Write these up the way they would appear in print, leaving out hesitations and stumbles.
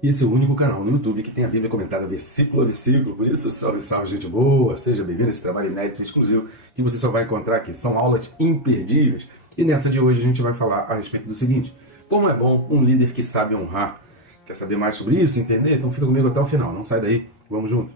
E esse é o único canal no YouTube que tem a Bíblia comentada versículo a versículo. Por isso, salve, salve, gente boa! Seja bem-vindo a esse trabalho inédito e exclusivo que você só vai encontrar aqui. São aulas imperdíveis. E nessa de hoje a gente vai falar a respeito do seguinte: como é bom um líder que sabe honrar. Quer saber mais sobre isso, entender? Então fica comigo até o final. Não sai daí, vamos junto.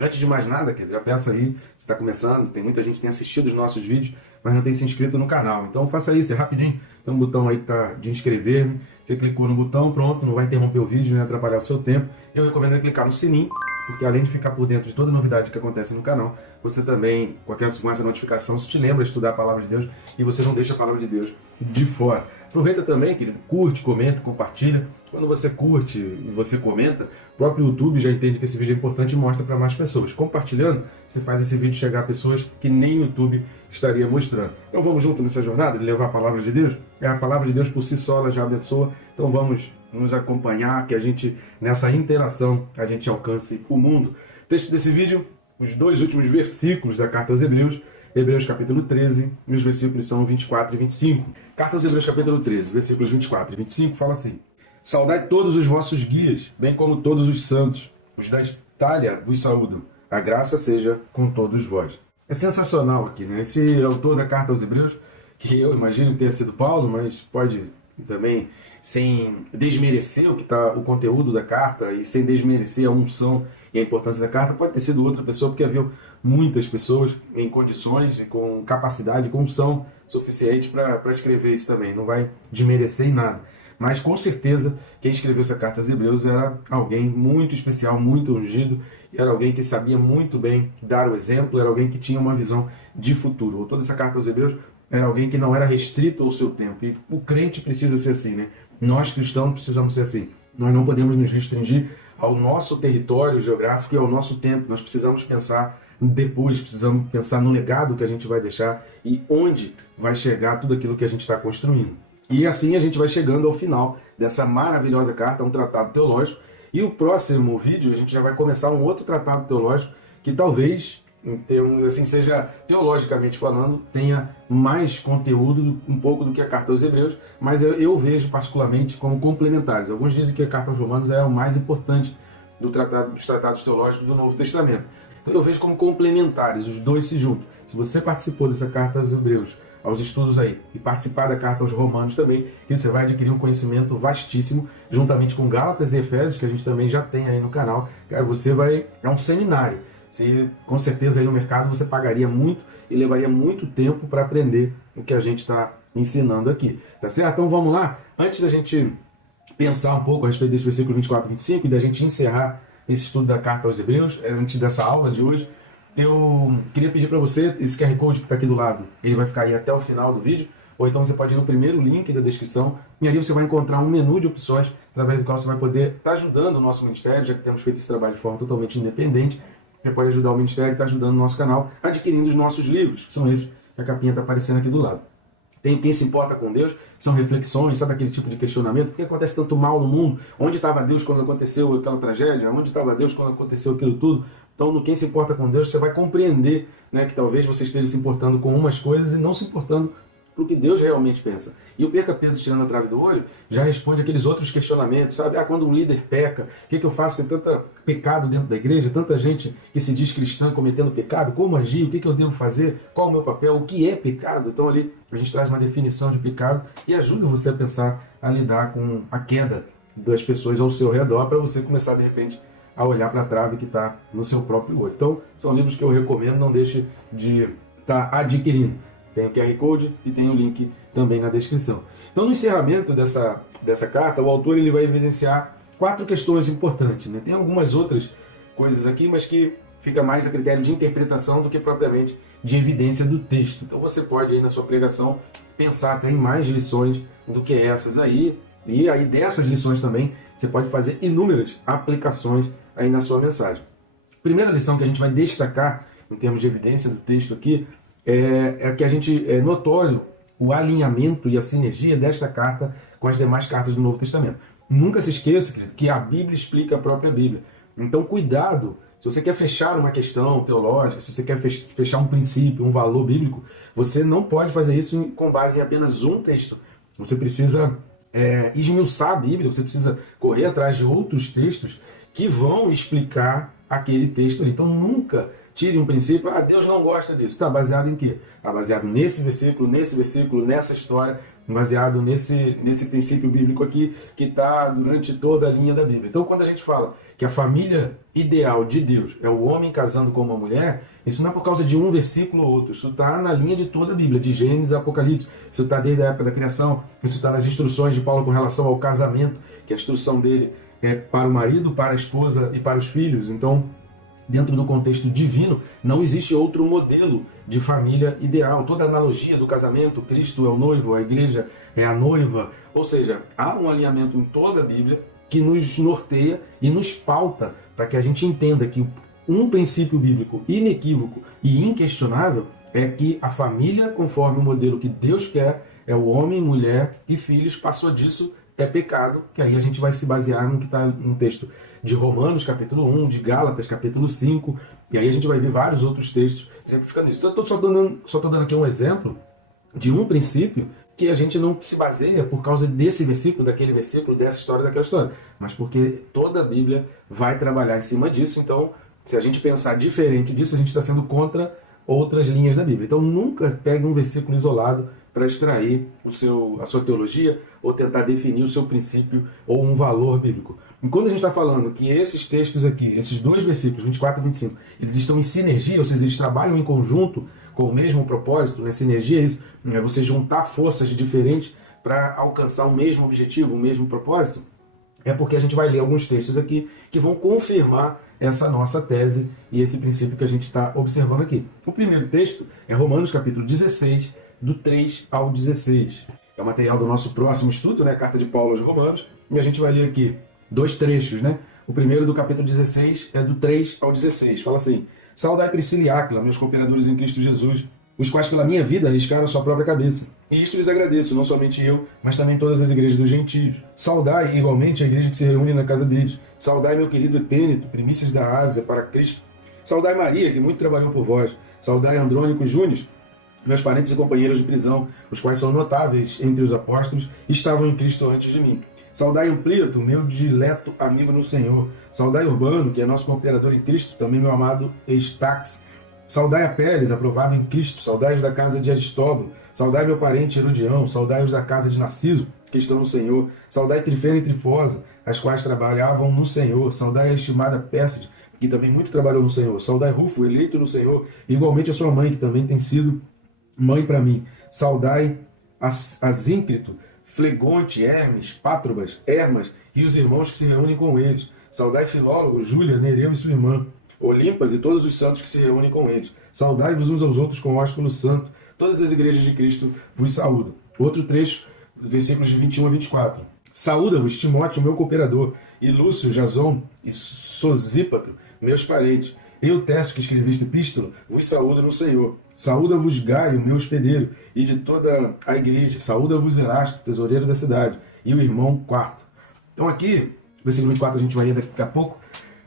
Antes de mais nada, já peço aí, você está começando, tem muita gente que tem assistido os nossos vídeos, mas não tem se inscrito no canal. Então faça isso, é rapidinho. Tem um botão aí que tá de inscrever-me. Você clicou no botão, pronto, não vai interromper o vídeo, nem atrapalhar o seu tempo. Eu recomendo clicar no sininho, porque além de ficar por dentro de toda novidade que acontece no canal, você também, com essa notificação, isso te lembra de estudar a Palavra de Deus e você não deixa a Palavra de Deus de fora. Aproveita também, querido, curte, comenta, compartilha. Quando você curte e você comenta, o próprio YouTube já entende que esse vídeo é importante e mostra para mais pessoas. Compartilhando, você faz esse vídeo chegar a pessoas que nem o YouTube estaria mostrando. Então vamos junto nessa jornada de levar a Palavra de Deus? A Palavra de Deus por si só ela já abençoa. Então vamos nos acompanhar, que a gente, nessa interação, a gente alcance o mundo. O texto desse vídeo, os dois últimos versículos da Carta aos Hebreus, Hebreus capítulo 13, e os versículos são 24 e 25. Carta aos Hebreus capítulo 13, versículos 24 e 25, fala assim: saudai todos os vossos guias, bem como todos os santos. Os da Itália vos saúdam. A graça seja com todos vós. É sensacional aqui, né? Esse autor da Carta aos Hebreus, que eu imagino que tenha sido Paulo, mas pode também, sem desmerecer o conteúdo da carta e sem desmerecer a unção e a importância da carta, pode ter sido outra pessoa, porque havia muitas pessoas em condições e com capacidade, com unção suficiente para escrever isso também. Não vai desmerecer em nada. Mas com certeza quem escreveu essa carta aos Hebreus era alguém muito especial, muito ungido, e era alguém que sabia muito bem dar o exemplo, era alguém que tinha uma visão de futuro. O autor dessa carta aos Hebreus era alguém que não era restrito ao seu tempo. E o crente precisa ser assim, né? Nós cristãos precisamos ser assim. Nós não podemos nos restringir ao nosso território geográfico e ao nosso tempo. Nós precisamos pensar depois, precisamos pensar no legado que a gente vai deixar e onde vai chegar tudo aquilo que a gente está construindo. E assim a gente vai chegando ao final dessa maravilhosa carta, um tratado teológico. E o próximo vídeo a gente já vai começar um outro tratado teológico que talvez, assim, seja teologicamente falando, tenha mais conteúdo um pouco do que a carta aos Hebreus, mas eu vejo particularmente como complementares. Alguns dizem que a carta aos Romanos é o mais importante dos tratados teológicos do Novo Testamento. Então eu vejo como complementares, os dois se juntam. Se você participou dessa carta aos Hebreus, aos estudos aí, e participar da carta aos Romanos também, que você vai adquirir um conhecimento vastíssimo, juntamente com Gálatas e Efésios, que a gente também já tem aí no canal. Cara, é um seminário. Com certeza aí no mercado você pagaria muito e levaria muito tempo para aprender o que a gente está ensinando aqui. Tá certo? Então vamos lá? Antes da gente pensar um pouco a respeito desse versículo 24 e 25 e da gente encerrar esse estudo da carta aos Hebreus, antes dessa aula de hoje, eu queria pedir para você, esse QR Code que está aqui do lado, ele vai ficar aí até o final do vídeo, ou então você pode ir no primeiro link da descrição, e ali você vai encontrar um menu de opções, através do qual você vai poder estar ajudando o nosso ministério, já que temos feito esse trabalho de forma totalmente independente. Você pode ajudar o ministério e está ajudando o nosso canal, adquirindo os nossos livros, que são esses que a capinha está aparecendo aqui do lado. Tem Quem se importa com Deus, são reflexões, sabe aquele tipo de questionamento? Por que acontece tanto mal no mundo? Onde estava Deus quando aconteceu aquela tragédia? Onde estava Deus quando aconteceu aquilo tudo? Então, no Quem se importa com Deus, você vai compreender, né, que talvez você esteja se importando com umas coisas e não se importando para o que Deus realmente pensa. E o Perca Peso Tirando a Trave do Olho já responde aqueles outros questionamentos, sabe? Quando um líder peca, o que eu faço? Tem tanto pecado dentro da igreja, tanta gente que se diz cristã cometendo pecado, como agir? O que eu devo fazer? Qual o meu papel? O que é pecado? Então ali a gente traz uma definição de pecado e ajuda você a pensar, a lidar com a queda das pessoas ao seu redor, para você começar de repente a olhar para a trave que está no seu próprio olho. Então são livros que eu recomendo, não deixe de estar adquirindo. Tem o QR Code e tem o link também na descrição. Então, no encerramento dessa carta, o autor ele vai evidenciar 4 questões importantes, né? Tem algumas outras coisas aqui, mas que fica mais a critério de interpretação do que propriamente de evidência do texto. Então, você pode aí na sua pregação pensar até em mais lições do que essas aí. E aí dessas lições também, você pode fazer inúmeras aplicações aí na sua mensagem. Primeira lição que a gente vai destacar, em termos de evidência do texto aqui, é que a gente é notório o alinhamento e a sinergia desta carta com as demais cartas do Novo Testamento. Nunca se esqueça, querido, que a Bíblia explica a própria Bíblia. Então, cuidado Se você quer fechar uma questão teológica, se você quer fechar um princípio, um valor bíblico, você não pode fazer isso com base em apenas um texto. Você precisa esmiuçar a Bíblia, você precisa correr atrás de outros textos que vão explicar aquele texto ali. Então nunca tire um princípio, Deus não gosta disso. Está baseado em quê? Está baseado nesse versículo, nessa história, baseado nesse princípio bíblico aqui, que está durante toda a linha da Bíblia. Então quando a gente fala que a família ideal de Deus é o homem casando com uma mulher, isso não é por causa de um versículo ou outro, isso está na linha de toda a Bíblia, de Gênesis a Apocalipse, isso está desde a época da criação, isso está nas instruções de Paulo com relação ao casamento, que a instrução dele é para o marido, para a esposa e para os filhos. Então, dentro do contexto divino, não existe outro modelo de família ideal. Toda a analogia do casamento, Cristo é o noivo, a igreja é a noiva, ou seja, há um alinhamento em toda a Bíblia que nos norteia e nos pauta para que a gente entenda que um princípio bíblico inequívoco e inquestionável é que a família, conforme o modelo que Deus quer, é o homem, mulher e filhos. Passou disso, é pecado, que aí a gente vai se basear no que está no texto de Romanos, capítulo 1, de Gálatas, capítulo 5, e aí a gente vai ver vários outros textos exemplificando isso. Então, eu só estou dando aqui um exemplo de um princípio que a gente não se baseia por causa desse versículo, daquele versículo, dessa história, daquela história, mas porque toda a Bíblia vai trabalhar em cima disso. Então, se a gente pensar diferente disso, a gente está sendo contra outras linhas da Bíblia. Então, nunca pegue um versículo isolado para extrair a sua teologia ou tentar definir o seu princípio ou um valor bíblico. E quando a gente está falando que esses textos aqui, esses dois versículos, 24 e 25, eles estão em sinergia, ou seja, eles trabalham em conjunto com o mesmo propósito, né? Sinergia é isso, é você juntar forças diferentes para alcançar o mesmo objetivo, o mesmo propósito, é porque a gente vai ler alguns textos aqui que vão confirmar essa nossa tese e esse princípio que a gente está observando aqui. O primeiro texto é Romanos capítulo 16, do 3 ao 16. É o material do nosso próximo estudo, né? A carta de Paulo aos Romanos, e a gente vai ler aqui dois trechos, né? O primeiro do capítulo 16 é do 3 ao 16. Fala assim: Saudai Priscila e Áquila, meus cooperadores em Cristo Jesus, os quais pela minha vida arriscaram a sua própria cabeça. E isto lhes agradeço, não somente eu, mas também todas as igrejas dos gentios. Saudai igualmente a igreja que se reúne na casa deles. Saudai meu querido Epêneto, primícias da Ásia para Cristo. Saudai Maria, que muito trabalhou por vós. Saudai Andrônico e Júnior, meus parentes e companheiros de prisão, os quais são notáveis entre os apóstolos, estavam em Cristo antes de mim. Saudai Amplíato, meu dileto amigo no Senhor. Saudai Urbano, que é nosso cooperador em Cristo, também meu amado Estax. Saudai Apéles, aprovado em Cristo. Saudai os da casa de Aristóbulo. Saudai meu parente Herodião. Saudai os da casa de Narciso, que estão no Senhor. Saudai Trifena e Trifosa, as quais trabalhavam no Senhor. Saudai a estimada Pérside, que também muito trabalhou no Senhor. Saudai Rufo, eleito no Senhor, igualmente a sua mãe, que também tem sido mãe para mim. Saudai Asíncrito, Flegonte, Hermes, Pátrobas, Hermas e os irmãos que se reúnem com eles. Saudai Filólogo, Júlia, Nereu e sua irmã, Olimpas e todos os santos que se reúnem com eles. Saudai-vos uns aos outros com ósculo santo. Todas as igrejas de Cristo vos saúdam. Outro trecho, versículos de 21 a 24. Saúda-vos Timóteo, meu cooperador, e Lúcio, Jason e Sosípatro, meus parentes. Eu, Tércio, que escrevi esta epístola, vos saúdo no Senhor. Saúda-vos Gaio, meu hospedeiro, e de toda a igreja. Saúda-vos Erasto, tesoureiro da cidade, e o irmão Quarto. Então aqui, versículo 24, a gente vai ler daqui a pouco,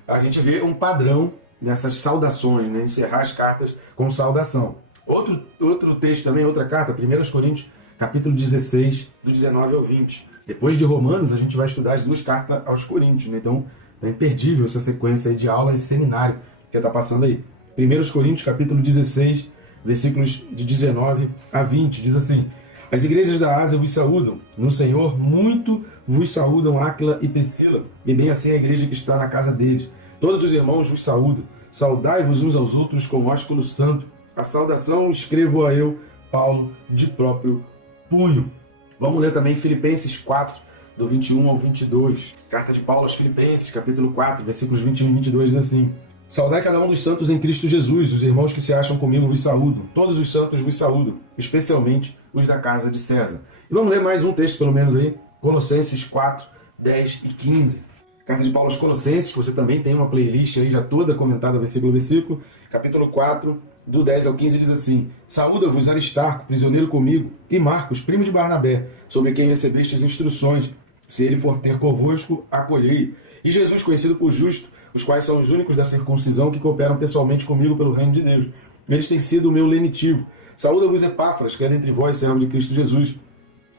a gente vê um padrão nessas saudações, né? Encerrar as cartas com saudação. Outro texto também, outra carta, 1 Coríntios, capítulo 16, do 19 ao 20. Depois de Romanos, a gente vai estudar as duas cartas aos Coríntios, né? Então é imperdível essa sequência aí de aula e seminário que está passando aí. 1 Coríntios, capítulo 16, versículos de 19 a 20, diz assim: As igrejas da Ásia vos saúdam, no Senhor muito vos saúdam Áquila e Priscila, e bem assim a igreja que está na casa deles. Todos os irmãos vos saúdam, saudai-vos uns aos outros com ósculo santo. A saudação escrevo a eu, Paulo, de próprio punho. Vamos ler também Filipenses 4, do 21 ao 22. Carta de Paulo aos Filipenses, capítulo 4, versículos 21 e 22, diz assim: Saudai cada um dos santos em Cristo Jesus, os irmãos que se acham comigo vos saúdam. Todos os santos vos saúdam, especialmente os da casa de César. E vamos ler mais um texto, pelo menos aí, Colossenses 4, 10 e 15. Carta de Paulo aos Colossenses, que você também tem uma playlist aí já toda comentada versículo a versículo. Capítulo 4, do 10 ao 15, diz assim: Saúda-vos Aristarco, prisioneiro comigo, e Marcos, primo de Barnabé, sobre quem recebestes instruções. Se ele for ter convosco, acolhei. E Jesus, conhecido por justo, os quais são os únicos da circuncisão que cooperam pessoalmente comigo pelo reino de Deus. Eles têm sido o meu lenitivo. Saúda-vos Epáfras, que é dentre vós, servo de Cristo Jesus,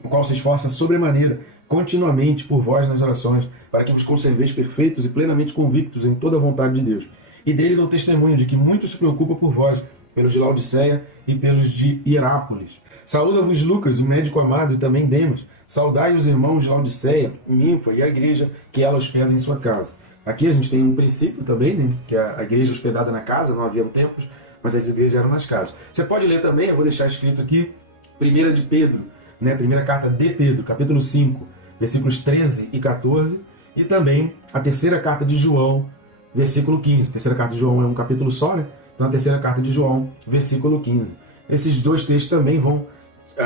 o qual se esforça sobremaneira, continuamente por vós nas orações, para que vos conserveis perfeitos e plenamente convictos em toda a vontade de Deus. E dele dou testemunho de que muito se preocupa por vós, pelos de Laodiceia e pelos de Hierápolis. Saúda-vos Lucas, o médico amado, e também Demas. Saudai os irmãos de Laodiceia, Ninfa e a igreja que ela hospeda em sua casa. Aqui a gente tem um princípio também, né, que é a igreja hospedada na casa, não havia templos, mas as igrejas eram nas casas. Você pode ler também, eu vou deixar escrito aqui, 1 de Pedro, né, primeira carta de Pedro, capítulo 5, versículos 13 e 14, e também a terceira carta de João, versículo 15. A terceira carta de João é um capítulo só, né? Então a terceira carta de João, versículo 15. Esses dois textos também vão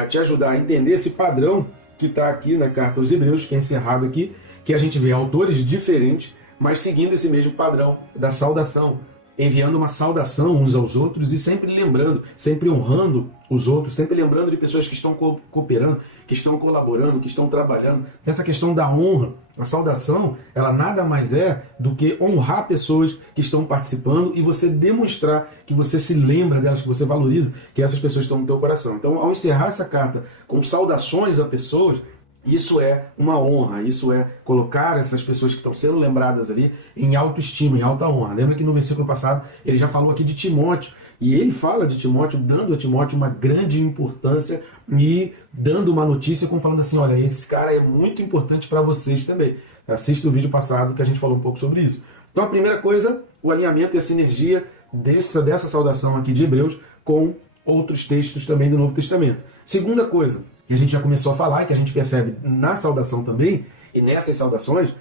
te ajudar a entender esse padrão que está aqui na carta aos Hebreus, que é encerrado aqui, que a gente vê autores diferentes, mas seguindo esse mesmo padrão da saudação, enviando uma saudação uns aos outros e sempre lembrando, sempre honrando os outros, sempre lembrando de pessoas que estão cooperando, que estão colaborando, que estão trabalhando. Essa questão da honra, a saudação, ela nada mais é do que honrar pessoas que estão participando e você demonstrar que você se lembra delas, que você valoriza, que essas pessoas estão no teu coração. Então, ao encerrar essa carta com saudações a pessoas, isso é uma honra, isso é colocar essas pessoas que estão sendo lembradas ali em autoestima, em alta honra. Lembra que no versículo passado ele já falou aqui de Timóteo, e ele fala de Timóteo, dando a Timóteo uma grande importância e dando uma notícia como falando assim, olha, esse cara é muito importante para vocês também. Assista o vídeo passado que a gente falou um pouco sobre isso. Então a primeira coisa, o alinhamento e a sinergia dessa saudação aqui de Hebreus com outros textos também do Novo Testamento. Segunda coisa, que a gente já começou a falar, e que a gente percebe na saudação também, e nessas saudações,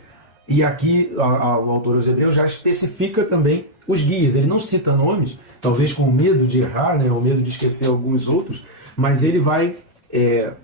e aqui o autor aos Hebreus já especifica também os guias. Ele não cita nomes, talvez com medo de errar, né, ou medo de esquecer alguns outros, mas ele vai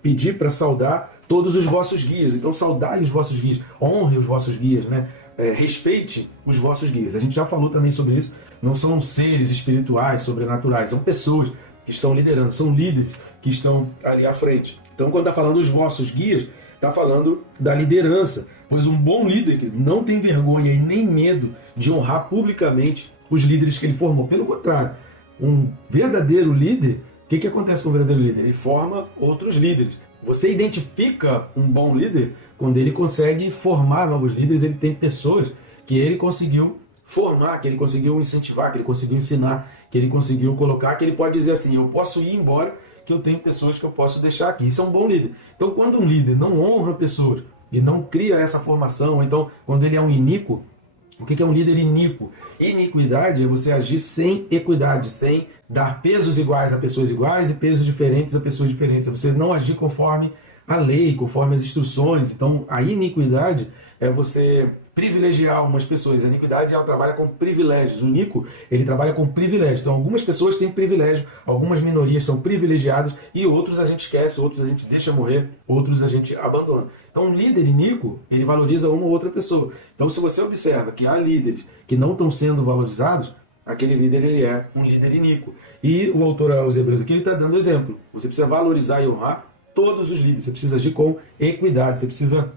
pedir para saudar todos os vossos guias. Então saudai os vossos guias, honre os vossos guias, né? Respeite os vossos guias. A gente já falou também sobre isso, não são seres espirituais, sobrenaturais, são pessoas que estão liderando, são líderes que estão ali à frente. Então, quando está falando os vossos guias, está falando da liderança, pois um bom líder não tem vergonha e nem medo de honrar publicamente os líderes que ele formou. Pelo contrário, um verdadeiro líder, o que acontece com o verdadeiro líder? Ele forma outros líderes. Você identifica um bom líder quando ele consegue formar novos líderes, ele tem pessoas que ele conseguiu formar, que ele conseguiu incentivar, que ele conseguiu ensinar, que ele conseguiu colocar, que ele pode dizer assim, eu posso ir embora, que eu tenho pessoas que eu posso deixar aqui. Isso é um bom líder. Então, quando um líder não honra pessoas e não cria essa formação, então, quando ele é um iníquo, o que é um líder iníquo? Iniquidade é você agir sem equidade, sem dar pesos iguais a pessoas iguais e pesos diferentes a pessoas diferentes. É você não agir conforme a lei, conforme as instruções. Então, a iniquidade é você privilegiar umas pessoas. A iniquidade, ela trabalha com privilégios. O Nico, ele trabalha com privilégios. Então, algumas pessoas têm privilégio, algumas minorias são privilegiadas e outros a gente esquece, outros a gente deixa morrer, outros a gente abandona. Então, um líder iníquo, ele valoriza uma ou outra pessoa. Então, se você observa que há líderes que não estão sendo valorizados, aquele líder, ele é um líder iníquo. E o autor aos Hebreus aqui, ele está dando exemplo. Você precisa valorizar e honrar todos os líderes. Você precisa agir com equidade, você precisa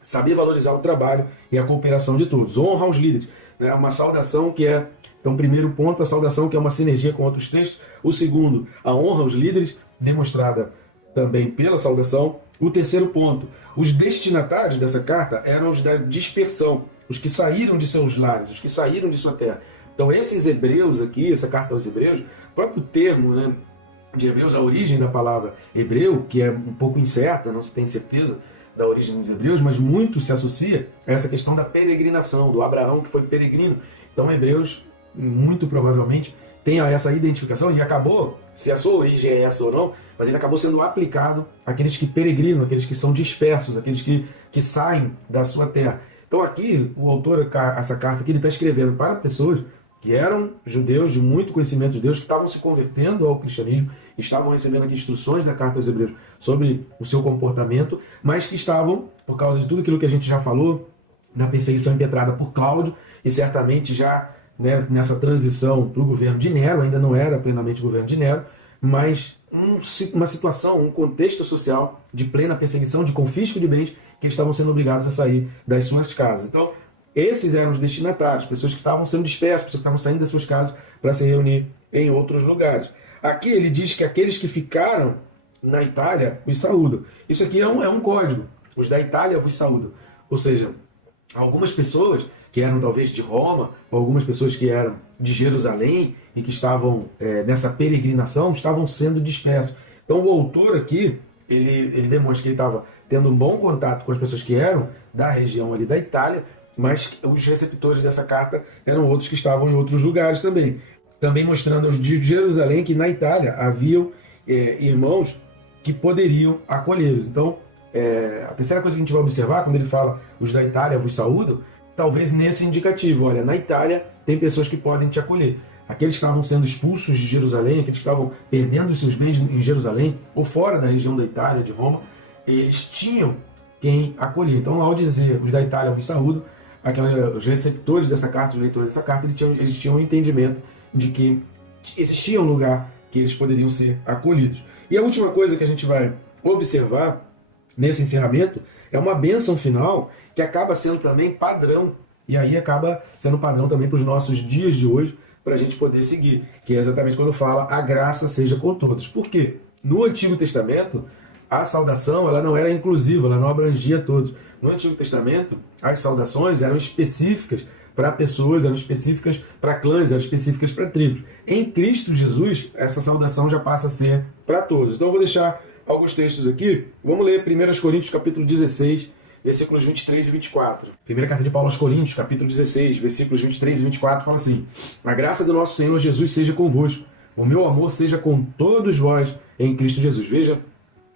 saber valorizar o trabalho e a cooperação de todos. Honra os líderes. Né? Uma saudação que é... Então, primeiro ponto, a saudação que é uma sinergia com outros textos. O segundo, a honra aos líderes, demonstrada também pela saudação. O terceiro ponto, os destinatários dessa carta eram os da dispersão, os que saíram de seus lares, os que saíram de sua terra. Então, esses hebreus aqui, essa carta aos Hebreus, o próprio termo, né, de Hebreus, a origem da palavra hebreu, que é um pouco incerta, não se tem certeza da origem dos hebreus, mas muito se associa a essa questão da peregrinação, do Abraão que foi peregrino. Então, Hebreus, muito provavelmente, tem essa identificação e acabou, se a sua origem é essa ou não, mas ele acabou sendo aplicado àqueles que peregrinam, àqueles que são dispersos, àqueles que saem da sua terra. Então, aqui, o autor, essa carta aqui, ele está escrevendo para pessoas que eram judeus de muito conhecimento de Deus, que estavam se convertendo ao cristianismo, estavam recebendo aqui instruções da carta aos Hebreus sobre o seu comportamento, mas que estavam, por causa de tudo aquilo que a gente já falou, da perseguição impetrada por Cláudio, e certamente já, né, nessa transição para o governo de Nero, ainda não era plenamente o governo de Nero, mas uma situação, um contexto social de plena perseguição, de confisco de bens, que eles estavam sendo obrigados a sair das suas casas. Então, esses eram os destinatários, pessoas que estavam sendo dispersas, pessoas que estavam saindo das suas casas para se reunir em outros lugares. Aqui ele diz que aqueles que ficaram na Itália os saúdam. Isso aqui é um código. Os da Itália vos saúdam. Ou seja, algumas pessoas que eram talvez de Roma, ou algumas pessoas que eram de Jerusalém e que estavam nessa peregrinação, estavam sendo dispersos. Então o autor aqui, ele demonstra que ele estava tendo um bom contato com as pessoas que eram da região ali da Itália, mas os receptores dessa carta eram outros que estavam em outros lugares também. Também mostrando aos de Jerusalém que na Itália haviam irmãos que poderiam acolhê-los. Então, a terceira coisa que a gente vai observar, quando ele fala os da Itália vos saúdam, talvez nesse indicativo, olha, na Itália tem pessoas que podem te acolher. Aqueles que estavam sendo expulsos de Jerusalém, aqueles que estavam perdendo os seus bens em Jerusalém, ou fora da região da Itália, de Roma, eles tinham quem acolher. Então, ao dizer os da Itália vos saúdam, os receptores dessa carta, os leitores dessa carta, eles tinham um entendimento de que existia um lugar que eles poderiam ser acolhidos. E a última coisa que a gente vai observar nesse encerramento é uma bênção final que acaba sendo também padrão, e aí acaba sendo padrão também para os nossos dias de hoje, para a gente poder seguir, que é exatamente quando fala a graça seja com todos. Por quê? No Antigo Testamento, a saudação ela não era inclusiva, ela não abrangia todos. No Antigo Testamento, as saudações eram específicas para pessoas, eram específicas para clãs, eram específicas para tribos. Em Cristo Jesus, essa saudação já passa a ser para todos. Então eu vou deixar alguns textos aqui. Vamos ler 1 Coríntios capítulo 16, versículos 23 e 24. Primeira carta de Paulo aos Coríntios, capítulo 16, versículos 23 e 24, fala assim: a graça do nosso Senhor Jesus seja convosco, o meu amor seja com todos vós em Cristo Jesus. Veja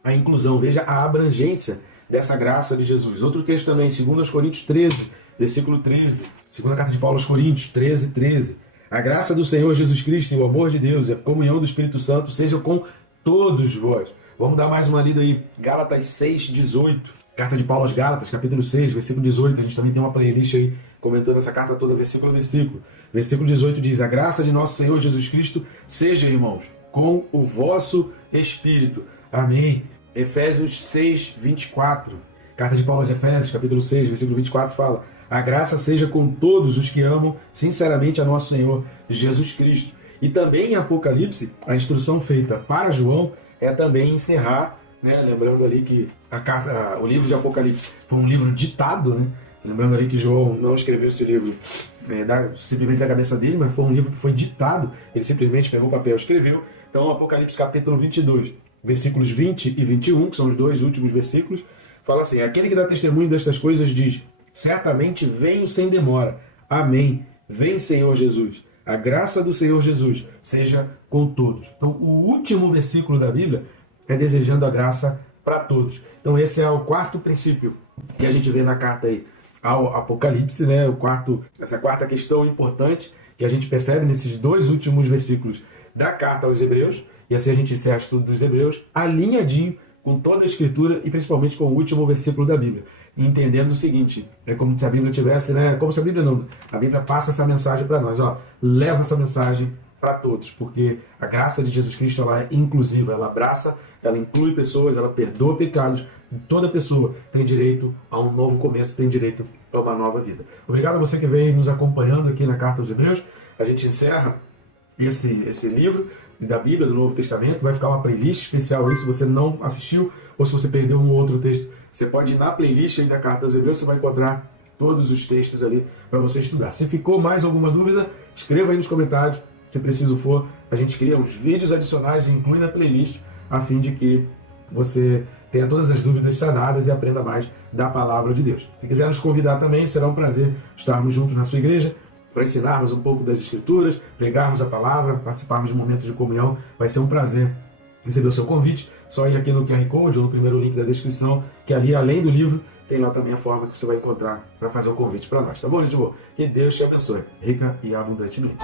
a inclusão, veja a abrangência dessa graça de Jesus. Outro texto também, 2 Coríntios 13, versículo 13. Segunda carta de Paulo aos Coríntios 13, 13. A graça do Senhor Jesus Cristo e o amor de Deus e a comunhão do Espírito Santo seja com todos vós. Vamos dar mais uma lida aí. Gálatas 6, 18. Carta de Paulo aos Gálatas, capítulo 6, versículo 18. A gente também tem uma playlist aí comentando essa carta toda, versículo a versículo. Versículo 18 diz: a graça de nosso Senhor Jesus Cristo seja, irmãos, com o vosso espírito. Amém. Efésios 6, 24. Carta de Paulo aos Efésios, capítulo 6, versículo 24 fala: a graça seja com todos os que amam sinceramente a nosso Senhor Jesus Cristo. E também em Apocalipse, a instrução feita para João é também encerrar, né? Lembrando ali que o livro de Apocalipse foi um livro ditado, né? Lembrando ali que João não escreveu esse livro simplesmente da cabeça dele, mas foi um livro que foi ditado, ele simplesmente pegou o papel e escreveu. Então, Apocalipse capítulo 22, versículos 20 e 21, que são os dois últimos versículos, fala assim: aquele que dá testemunho destas coisas diz: certamente venho sem demora. Amém. Vem, Senhor Jesus. A graça do Senhor Jesus seja com todos. Então, o último versículo da Bíblia é desejando a graça para todos. Então, esse é o quarto princípio que a gente vê na carta aí ao Apocalipse, né? Essa quarta questão importante que a gente percebe nesses dois últimos versículos da carta aos Hebreus, e assim a gente encerra o estudo dos Hebreus, alinhadinho com toda a Escritura e principalmente com o último versículo da Bíblia. Entendendo o seguinte, é como se a Bíblia tivesse, né? Como se a Bíblia não. A Bíblia passa essa mensagem para nós, ó. Leva essa mensagem para todos, porque a graça de Jesus Cristo ela é inclusiva, ela abraça, ela inclui pessoas, ela perdoa pecados. E toda pessoa tem direito a um novo começo, tem direito a uma nova vida. Obrigado a você que veio nos acompanhando aqui na Carta aos Hebreus. A gente encerra esse livro da Bíblia, do Novo Testamento. Vai ficar uma playlist especial aí, se você não assistiu ou se você perdeu um outro texto. Você pode ir na playlist aí da Carta aos Hebreus, você vai encontrar todos os textos ali para você estudar. Se ficou mais alguma dúvida, escreva aí nos comentários. Se preciso for, a gente cria uns vídeos adicionais e inclui na playlist, a fim de que você tenha todas as dúvidas sanadas e aprenda mais da Palavra de Deus. Se quiser nos convidar também, será um prazer estarmos juntos na sua igreja, para ensinarmos um pouco das Escrituras, pregarmos a Palavra, participarmos de momentos de comunhão. Vai ser um prazer receber o seu convite. Só ir aqui no QR Code ou no primeiro link da descrição, que ali, além do livro, tem lá também a forma que você vai encontrar para fazer o convite para nós. Tá bom, gente boa? Que Deus te abençoe, rica e abundantemente.